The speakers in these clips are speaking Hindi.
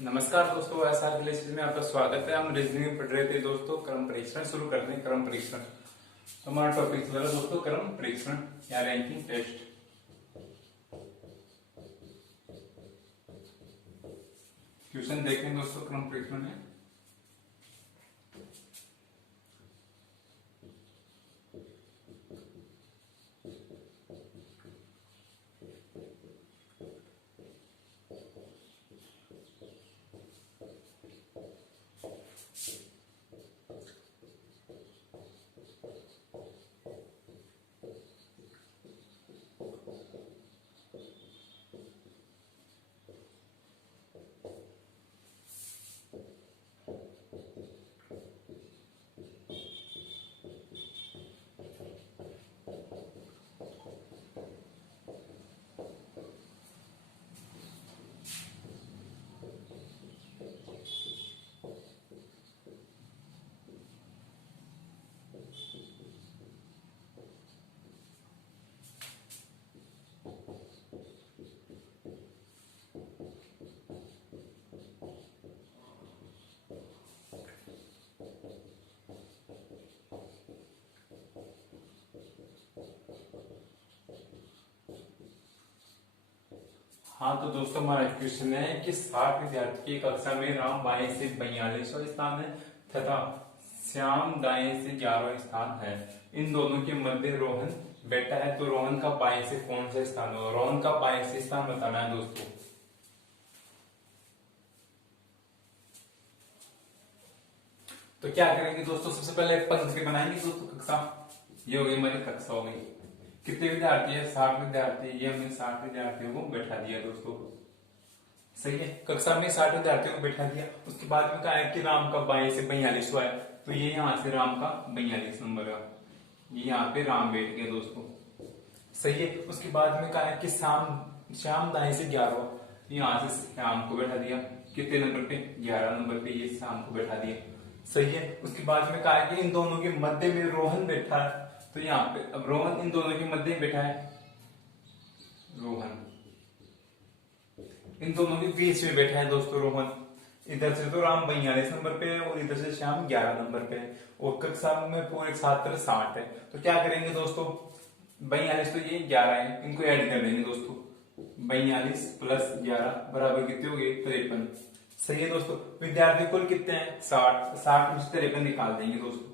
नमस्कार दोस्तों, एसआर विलेज में आपका स्वागत है। हम रीजनिंग पढ़ रहे थे दोस्तों। क्रम परीक्षण शुरू करते हैं। क्रम परीक्षण तो हमारा टॉपिक चल रहा है दोस्तों क्रम परीक्षण या रैंकिंग टेस्ट। क्वेश्चन देखें दोस्तों क्रम परीक्षण में। हाँ तो दोस्तों हमारा क्वेश्चन है कि 60 विद्यार्थी की कक्षा में राम बाएं से 42वां स्थान है तथा श्याम दाएं से 11वां स्थान है। इन दोनों के मध्य रोहन बैठा है, तो रोहन का बाएं से कौन सा स्थान होगा? रोहन का बाएं से स्थान बताना है दोस्तों। तो क्या करेंगे दोस्तों, सबसे पहले एक पंक्ति बनाएंगे दोस्तों। कक्षा ये हो गई, हमारी कक्षा हो गई। कितने विद्यार्थी है? 60 विद्यार्थी। ये हमने 60 विद्यार्थियों को बैठा दिया दोस्तों, सही है। कक्षा में 60 विद्यार्थियों को बैठा दिया। उसके बाद में कहा है कि राम का बाएं से 42वां है, तो ये यहाँ से राम का 42 नंबर है। ये यहाँ पे राम बैठ गया दोस्तों, सही है। उसके बाद में कहा है कि श्याम दाएं से 11वां, यहाँ से श्याम को बैठा दिया। कितने नंबर पे? 11 नंबर पे ये श्याम को बैठा दिया, सही है। उसके बाद में कहा है कि इन दोनों के मध्य में रोहन बैठा है, तो यहाँ पे अब रोहन इन दोनों के मध्य में बैठा है। रोहन इन दोनों के बीच में बैठा है दोस्तों रोहन। इधर से तो राम 42 नंबर पे है और इधर से श्याम 11 नंबर पे है, और कक्षा में पूरे छात्र 60 है। तो क्या करेंगे दोस्तों, 42 तो ये 11 है, इनको ऐड कर देंगे दोस्तों। 42 प्लस 11 बराबर कितने हो गए? 53, सही है दोस्तों। विद्यार्थी कुल कितने हैं? 60। 60 में से 53 निकाल देंगे दोस्तों।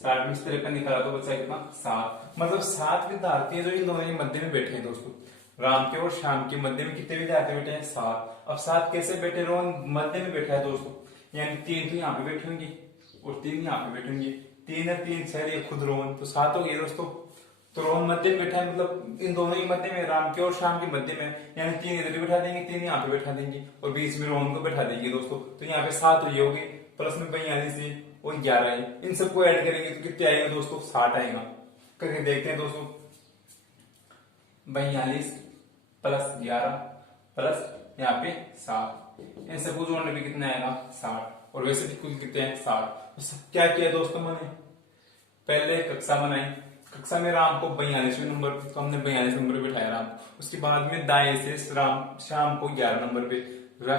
60 में से 53 निकाला तो बचा कितना? 7। मतलब 7 विद्यार्थी है जो इन दोनों के मध्य में बैठे हैं दोस्तों। राम के और श्याम के मध्य में कितने विद्यार्थी बैठे हैं? 7। अब 7 कैसे बैठे? रोहन मध्य में बैठा है दोस्तों, यानी 3 तो यहाँ पे बैठे होंगे और 3 यहाँ पे बैठे होंगे। 3 है 3 6 ये खुद रोहन, तो 7 हो गए दोस्तों। तो रोहन मध्य में बैठा है, मतलब इन दोनों के मध्य में, राम के और श्याम के मध्य में, यानी 3 इधर बैठा देंगे, 3 यहाँ पे बैठा देंगे और बीच में रोहन को बैठा देंगे दोस्तों। तो यहाँ पे 7 ये हो गए, प्लस में 42 और 11 है। इन सबको ऐड करेंगे तो कितने आएगा दोस्तों? 60 आएगा। करके देखते हैं दोस्तों। 42 प्लस 11 प्लस यहाँ पे 7, इन सबको जोड़ने पे कितना आएगा? 60। और वैसे भी कुल कितने हैं? 60। तो क्या किया दोस्तों मैंने? पहले कक्षा बनाई। कक्षा में राम को 42वें नंबर पे, तो हमने 42 नंबर पे बैठाया राम। उसके बाद में दाएं से श्याम को 11 नंबर पे,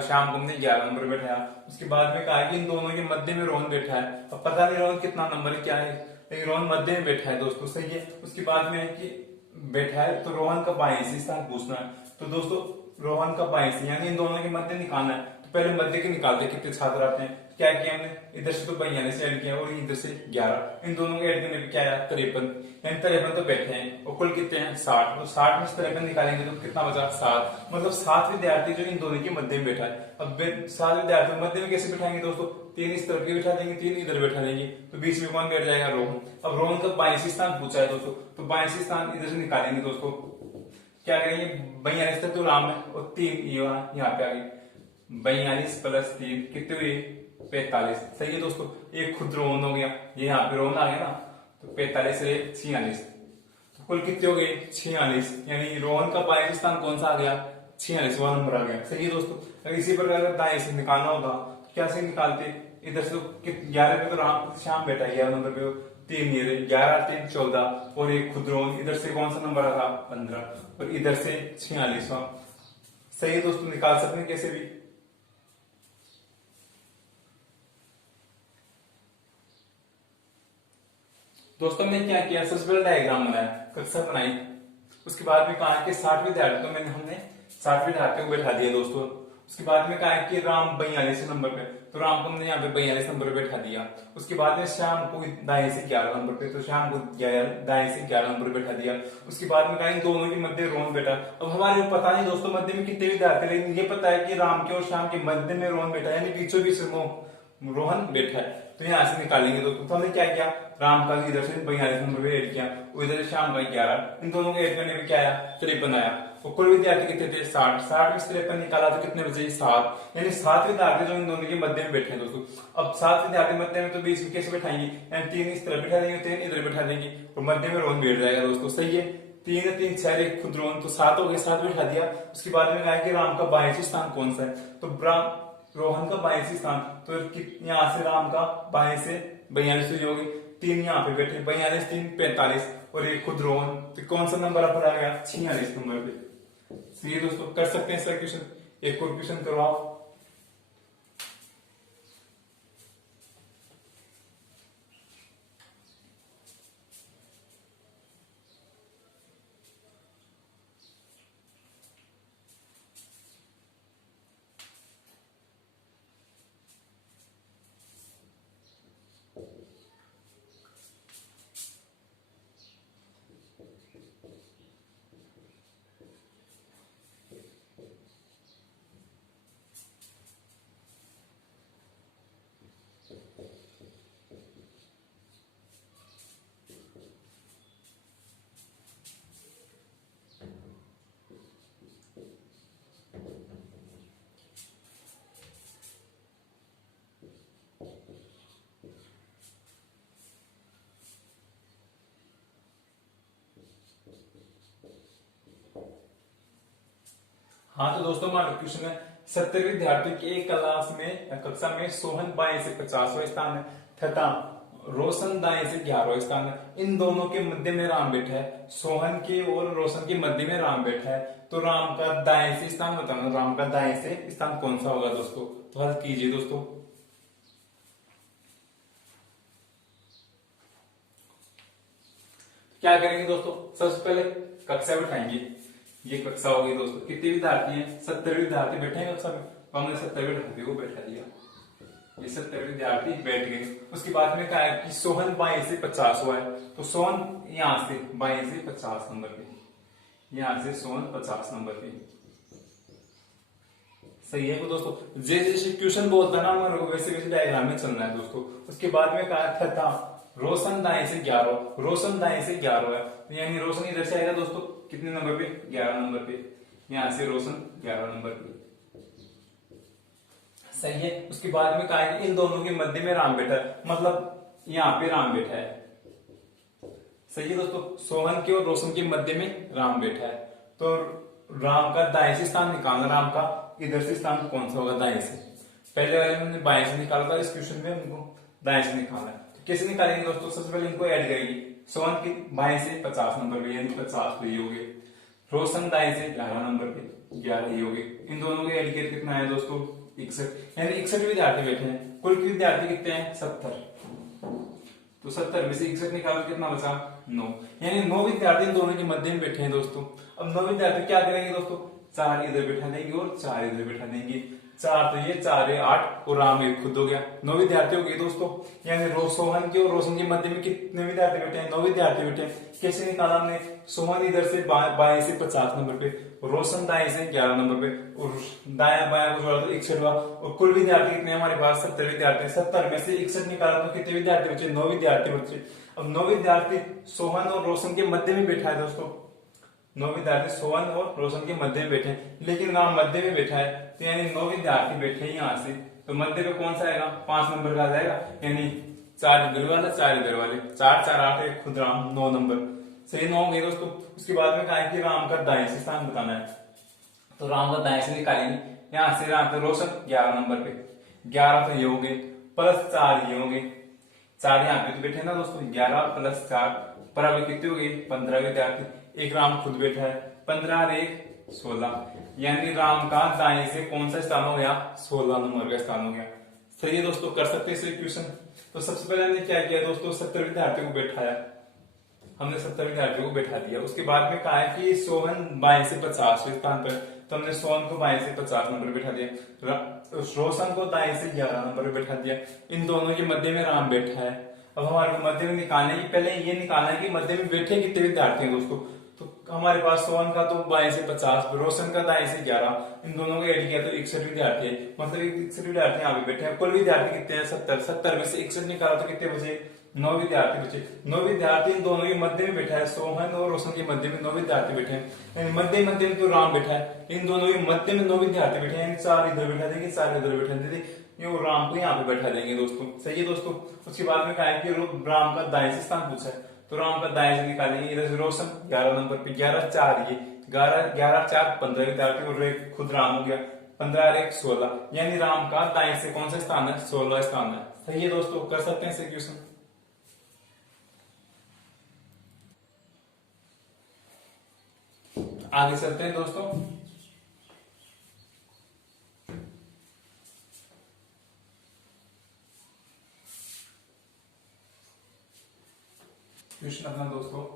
शाम को हमने 11 नंबर बैठाया। उसके बाद में कहा कि इन दोनों के मध्य में रोहन बैठा है। अब पता नहीं रोहन कितना नंबर है, क्या है, लेकिन रोहन मध्य में बैठा है दोस्तों, सही है। उसके बाद में है कि बैठा है, तो रोहन का बाएं से स्थान पूछना है। तो दोस्तों रोहन का बाएं से, यानी इन दोनों के मध्य निकालना है। तो पहले मध्य के निकालते कितने छात्र आते हैं। क्या किया हमने? इधर से तो 42 ऐड किया और इधर से 11, इन दोनों को ऐड करने पे क्या आया? 53, यानी 53 तो बैठे हैं और कुल कितने हैं? 60। तो 60 में से 53 निकालेंगे तो कितना बचा? 7। मतलब 7 विद्यार्थी जो इन दोनों के मध्य में बैठा है। अब 7 विद्यार्थी मध्य में कैसे बैठाएंगे दोस्तों? 3 इस तरफ के बैठा देंगे, 3 इधर बैठा देंगे, तो बीच में कौन बैठ जाएगा? रोहन। अब रोहन का 82 स्थान पूछा है दोस्तों, तो 82 स्थान इधर से निकालेंगे दोस्तों। क्या करेंगे? 42 तक तो राम है और 3 यहाँ पे आ गए। 42 प्लस 3 कितने हुए? 45, सही है दोस्तों। एक खुद रोहन हो गया, ये यहाँ पे रोहन आ गया ना, तो 45 से 46, तो कुल कितने हो गए? 46, यानी रोहन का 22 स्थान कौन सा आ गया? 46वां नंबर आ गया, सही है दोस्तों। अगर इसी प्रकार दाएं से निकालना होगा तो क्या से निकालते? इधर से 11 पे तो राम श्याम बैठा है 11 नंबर पे, 3 ये 11 3 14 और एक खुद रोहन। इधर से कौन सा नंबर आ रहा? 15 और इधर से 46वां, सही है दोस्तों। निकाल सकते हैं कैसे भी। दोस्तों मैंने क्या किया, सबसे पहले डायग्राम बनाया, कक्षा बनाई, उसके बाद में कहा कि 60 विद्यार्थी, तो हमने 60 विद्यार्थियों को बैठा दिया दोस्तों। उसके बाद में कहा कि राम 42 नंबर पे, तो राम को हमने यहाँ पे 42 नंबर पे बैठा दिया। उसके बाद में श्याम को दाएं से 11 नंबर पे, तो श्याम को दाएं से 11 नंबर पे बैठा दिया। उसके बाद में कहा इन दोनों के मध्य रोहन बैठा। अब हमारे को पता नहीं दोस्तों मध्य में कितने विद्यार्थी, लेकिन ये पता है कि राम के और श्याम के मध्य में रोहन बैठा है, यानी बीचों बीच रोहन बैठा है। तो यहाँ से निकालेंगे दोस्तों। तो हमने क्या किया, राम का इधर से 42 नंबर पे ऐड किया, उधर से श्याम का 11, इन दोनों को ऐड करने में क्या आया, 53 आया। और कुल विद्यार्थी कितने थे, 60, 60 में 53 निकाला तो कितने बचे, 7, यानी 7 विद्यार्थी जो इन दोनों के मध्य में बैठे हैं दोस्तों। अब 7 विद्यार्थी मध्य में, तो बीच में कैसे बैठाएंगे, यानी 3 इस तरह बैठा देंगे, 3 इधर बैठा देंगे, और मध्य में रोहन बैठ जाएगा दोस्तों। सही है, 3 3 6 एक खुद रोहन, तो 7 हो गए, 7 बैठा दिया। उसके बाद में कहा कि राम का 82 स्थान कौन सा है, तो रोहन का 82 स्थान, तो यहाँ से राम का 22 से 42 हो गई, 3 यहाँ पे बैठे, 42 3 45, और एक खुद रोहन, तो कौन सा नंबर आप आ गया, 46 नंबर पे। सही दोस्तों, कर सकते हैं सर क्वेश्चन। एक और क्वेश्चन करो आप। हाँ तो दोस्तों हमारा क्वेश्चन है, 70 विद्यार्थी की एक क्लास में कक्षा में सोहन बाएं से 50वां स्थान है तथा रोशन दाएं से 11वां स्थान है। इन दोनों के मध्य में राम बैठा है, सोहन के और रोशन के मध्य में राम बैठा है, तो राम का दाएं से स्थान बताना, राम का दाएं से स्थान कौन सा होगा दोस्तों। तो हल कीजिए दोस्तों। क्या करेंगे दोस्तों, सबसे पहले कक्षा बैठाएंगे, ये कक्षा होगी दोस्तों, कितने विद्यार्थी हैं, 70 विद्यार्थी बैठे हैं कक्षा में, तो हमने 70 विद्यार्थी को बैठा दिया, ये 70 विद्यार्थी बैठ गए। उसके बाद में कहा है कि सोहन बाएं से 50 हुआ है, तो सोहन यहाँ से बाएं से 50 नंबर पे, यहाँ से सोहन 50 नंबर पे। सही है दोस्तों, जैसे क्वेश्चन बोलता ना हमारे को वैसे वैसे डायग्राम में चलना है दोस्तों। उसके बाद में कहा था रोशन दाएं से 11, रोशन दाएं से 11 है, तो यानी रोशन इधर से आएगा दोस्तों, कितने नंबर पे, 11 नंबर पे, यहां से रोशन 11 नंबर पे। सही है। उसके बाद में कहा है कि इन दोनों के मध्य में राम बैठा है, मतलब यहाँ पे राम बैठा है। सही है दोस्तों, सोहन के और रोशन के मध्य में राम बैठा है, तो राम का दाएं से स्थान निकालना, राम का इधर से स्थान कौन सा होगा, दाएं से। पहले वाले में बाएं से निकाला था, इस क्वेश्चन में हमको दाएं से निकालना है। तो कैसे निकालेंगे दोस्तों, सबसे पहले इनको ऐड करेंगे, सोहन के बाएं से 50 नंबर पे, यानी 50 पे ही हो गए, रोशन दाएं से 11 नंबर पे, 11 ही हो गए। इन दोनों को ऐड करके कितना है दोस्तों, 61, यानी 61 विद्यार्थी बैठे हैं। कुल विद्यार्थी कितने हैं, 70, तो 70 में से 61 निकालो, कितना बचा, 9, यानी 9 विद्यार्थी इन दोनों के मध्य में बैठे हैं दोस्तों। अब 9 विद्यार्थी क्या करेंगे दोस्तों, 4 इधर बैठा देंगे और 4 इधर बैठा देंगे, 4 तो ये 4 है 8, और राम एक खुद हो गया, 9 विद्यार्थी हो गए दोस्तों। यानी सोहन के और रोशन के मध्य में कितने विद्यार्थी बैठे हैं, 9 विद्यार्थी बैठे हैं। कैसे निकाला हमने, सोहन इधर से बाएं से 50 नंबर पे, रोशन दाएं से 11 नंबर पे, और दाया बाया को जोड़ा तो 61 हुआ, और कुल विद्यार्थी कितने हमारे पास, 70 विद्यार्थी। 70 में से 61 निकाला तो कितने विद्यार्थी बचे, 9 विद्यार्थी बचे। अब 9 विद्यार्थी सोहन और रोशन के मध्य में बैठा है दोस्तों, 9 विद्यार्थी सोहन और रोशन के मध्य में बैठे हैं, लेकिन राम मध्य में बैठा है, तो यानी 9 विद्यार्थी बैठे हैं यहाँ से, तो मध्य पे कौन सा आएगा, 5 नंबर का आ जाएगा, यानी 4 इधर वाला 4 इधर वाले, 4 4 8 एक खुद राम, 9 नंबर। सही 9 हो गए दोस्तों। उसके बाद में कहा है कि राम का दाएं से स्थान बताना है, तो राम का दाएं से निकालेंगे, यहाँ से राम पे रोशन 11 नंबर पे, 11 तो ये हो गए, प्लस 4 ये हो गए, 4 यहाँ पे तो बैठे ना दोस्तों, 11 प्लस 4 बराबर कितने हो गए, 15 विद्यार्थी। एक राम खुद बैठा है, 15 और 1 16, यानी राम का दाएं से कौन सा स्थान हो गया, 16 नंबर का स्थान हो गया। सही है दोस्तों, कर सकते हैं इस क्वेश्चन। तो सबसे पहले हमने क्या किया दोस्तों, 70 विद्यार्थियों को बैठाया, हमने 70 विद्यार्थियों को बैठा दिया। उसके बाद में कहा है कि सोहन बाएं से 50वें स्थान पर, तो हमने सोहन को बाएं से 50 नंबर बैठा दिया, रोशन को दाएं से 11 नंबर बैठा दिया। इन दोनों के मध्य में राम बैठा है। अब हमारे को मध्य में निकालना है कि पहले ये निकालना है कि मध्य में बैठे कितने विद्यार्थी हैं दोस्तों। तो हमारे पास सोहन का तो बाएं से 50, रोशन का दाएं से 11, इन दोनों को ऐड किया तो 61 विद्यार्थी है। मतलब 61 विद्यार्थी यहाँ पे बैठे हैं। कुल विद्यार्थी कितने हैं? 70। 70 में से 61 निकाला तो कितने बचे? 9 विद्यार्थी बचे। 9 विद्यार्थी इन दोनों के मध्य में बैठा है, सोहन और रोशन के मध्य में 9 विद्यार्थी बैठे हैं। मध्य में तो राम बैठा है। इन दोनों के मध्य में 9 विद्यार्थी बैठे हैं। 4 इधर बैठा देंगे, 4 इधर बैठा देंगे, ये राम को यहाँ पे बैठा देंगे दोस्तों। सही है दोस्तों। उसके बाद में कहा है कि राम का दाएं से स्थान पूछा है, तो राम का दाएं से निकालेंगे। इधर से रोशन 11 नंबर पे, 11 4, ये 11 4 15 विद्यार्थी और एक खुद राम हो गया, 15 और 1 16, यानी राम का दाएं से कौन सा स्थान है? 16 स्थान है। सही है दोस्तों, कर सकते हैं इसे क्वेश्चन। आगे चलते हैं दोस्तों। क्वेश्चन अपना दोस्तों,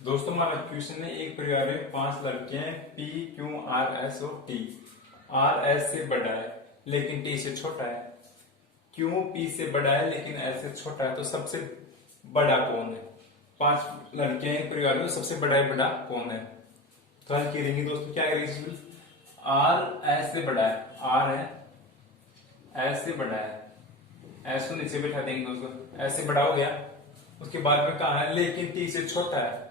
दोस्तों हमारा क्वेश्चन है, एक परिवार में 5 लड़के हैं, पी क्यू आर एस और टी। आर एस से बड़ा है लेकिन टी से छोटा है, क्यू पी से बड़ा है लेकिन एस से छोटा है, तो सबसे बड़ा कौन है? 5 लड़के हैं परिवार में, सबसे बड़ा कौन है? तो हल करेंगे दोस्तों, क्या करेंगे? आर एस से बड़ा है, आर है एस से बड़ा है, एस को नीचे बैठा देंगे दोस्तों, एस से बड़ा हो गया। उसके बाद में कहा है लेकिन टी से छोटा है,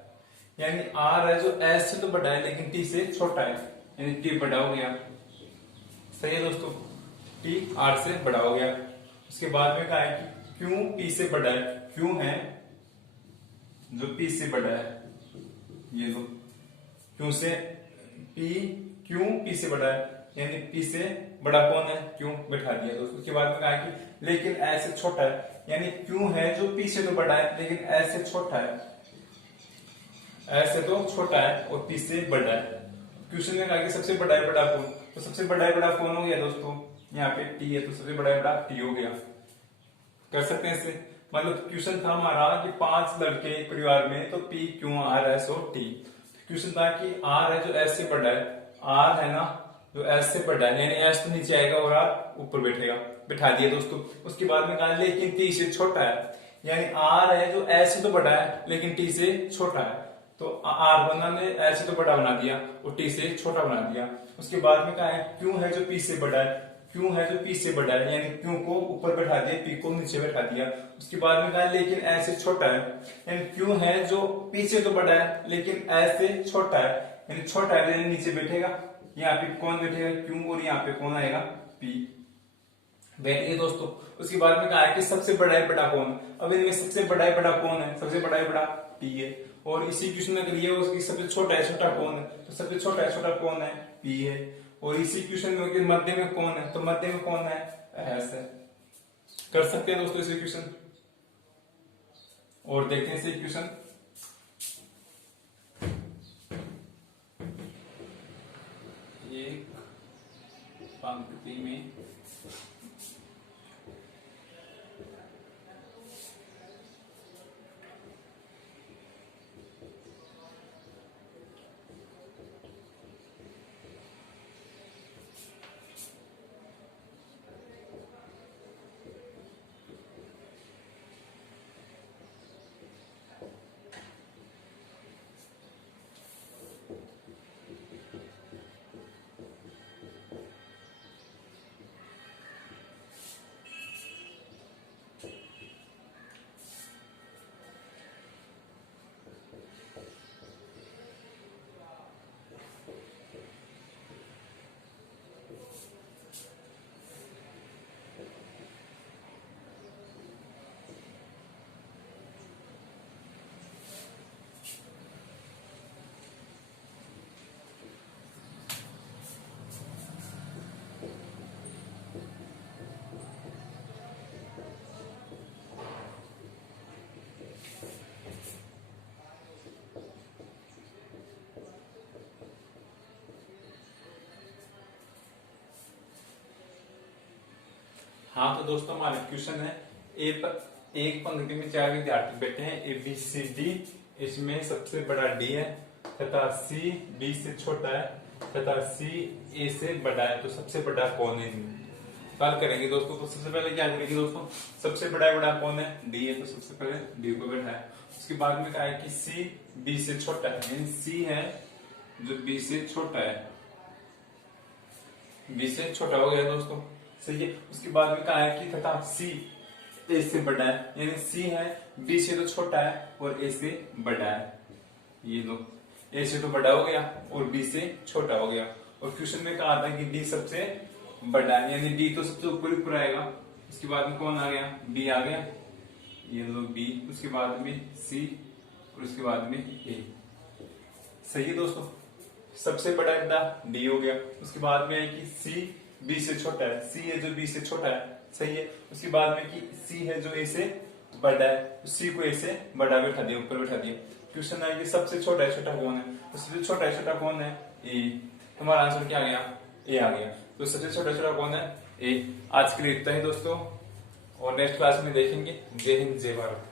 यानी आर है जो एस से तो बड़ा है लेकिन टी से छोटा है, यानी टी बड़ा हो गया। सही है दोस्तों, टी आर से बड़ा हो गया। उसके बाद में कहा है कि क्यू पी से बड़ा है, क्यू है जो पी से बड़ा है, ये जो क्यू से पी, क्यू पी से बड़ा है, यानी पी से बड़ा कौन है? क्यू बैठा दिया दोस्तों। उसके बाद में कहा है कि लेकिन एस से छोटा है, यानी क्यू है जो पी से तो बड़ा है लेकिन एस से छोटा है, एस से तो छोटा है और पी से बड़ा है। क्वेश्चन में कहा कि सबसे बड़ा कौन? तो सबसे बड़ा कौन हो गया दोस्तों? यहाँ पे टी है तो सबसे बड़ा टी हो गया। कर सकते हैं इसे। मतलब क्वेश्चन था हमारा कि 5 लड़के एक परिवार में, तो पी क्यू आर एस और टी। क्वेश्चन था कि आर है जो एस से बड़ा है, आर है ना जो एस से बड़ा है, यानी एस तो नीचे आएगा और आर ऊपर बैठेगा, बैठा दिया दोस्तों। उसके बाद में कहा लेकिन टी से छोटा है, यानी आर है जो एस से तो बड़ा है लेकिन टी से छोटा है, तो आर बना ने एस से तो बड़ा बना दिया और टी से छोटा बना दिया। उसके बाद में कहा है क्यू है जो पी से बड़ा है, क्यू है जो पी से बड़ा है, यानी क्यू को ऊपर बैठा दिया, पी को नीचे बैठा दिया। उसके बाद में कहा है लेकिन एस से छोटा है, यानी क्यू है जो पी से तो बड़ा है लेकिन एस से छोटा है, यानी छोटा है यानी नीचे बैठेगा। यहाँ पे कौन बैठेगा? क्यू, और यहाँ पे कौन आएगा? पी। बैठ गए दोस्तों। उसके बाद में कहा है कि सबसे बड़ा कौन? अब इनमें सबसे बड़ा कौन है? सबसे बड़ा पी है। और इसी क्वेश्चन में करिए उसकी सबसे छोटा कौन है? तो सबसे छोटा कौन है? पी है। और इसी क्वेश्चन में मध्य में कौन है? तो मध्य में कौन है? एस है। कर सकते हैं दोस्तों इस इक्वेशन, और देखते हैं इस इक्वेशन। एक पंक्ति में हाँ तो दोस्तों हमारा क्वेश्चन है एक पंक्ति में 4 विद्यार्थी बैठे हैं ए बी सी डी, इसमें सबसे बड़ा डी है तथा सी बी से छोटा है तथा सी ए से बड़ा है, तो सबसे बड़ा कौन है? बात करेंगे दोस्तों। तो सबसे पहले क्या करेंगे दोस्तों, सबसे बड़ा कौन है? डी है, तो सबसे पहले डी को बैठाया। उसके बाद में कहा है कि सी बी से छोटा है, यानी सी है जो बी से छोटा है, बी से छोटा हो गया दोस्तों, सही है। उसके बाद में कहा है कि तथा सी ए से बड़ा है, यानी सी है बी से तो छोटा है और ए से बड़ा है। ये दो, ए से तो बड़ा हो गया और बी से छोटा हो गया। और क्वेश्चन में कहा था कि डी सबसे बड़ा है, यानी डी तो सबसे ऊपर आएगा। उसके बाद में कौन आ गया? बी आ गया, ये दो बी, उसके बाद में सी और उसके बाद में ए। सही है दोस्तों, सबसे बड़ा इतना डी हो गया। उसके बाद में है कि सी बी से छोटा है, सी है जो बी से छोटा है, सही है। उसके बाद में कि सी है जो ए से बड़ा है, सी को ए से बड़ा बैठा दिया, ऊपर बैठा दिया। क्वेश्चन है कि सबसे छोटा कौन है? तो सबसे छोटा कौन है? ए। तुम्हारा आंसर क्या आ गया? ए आ गया। तो सबसे छोटा कौन है? ए। आज के लिए इतना ही दोस्तों, और नेक्स्ट क्लास में देखेंगे। जय हिंद जय भारत।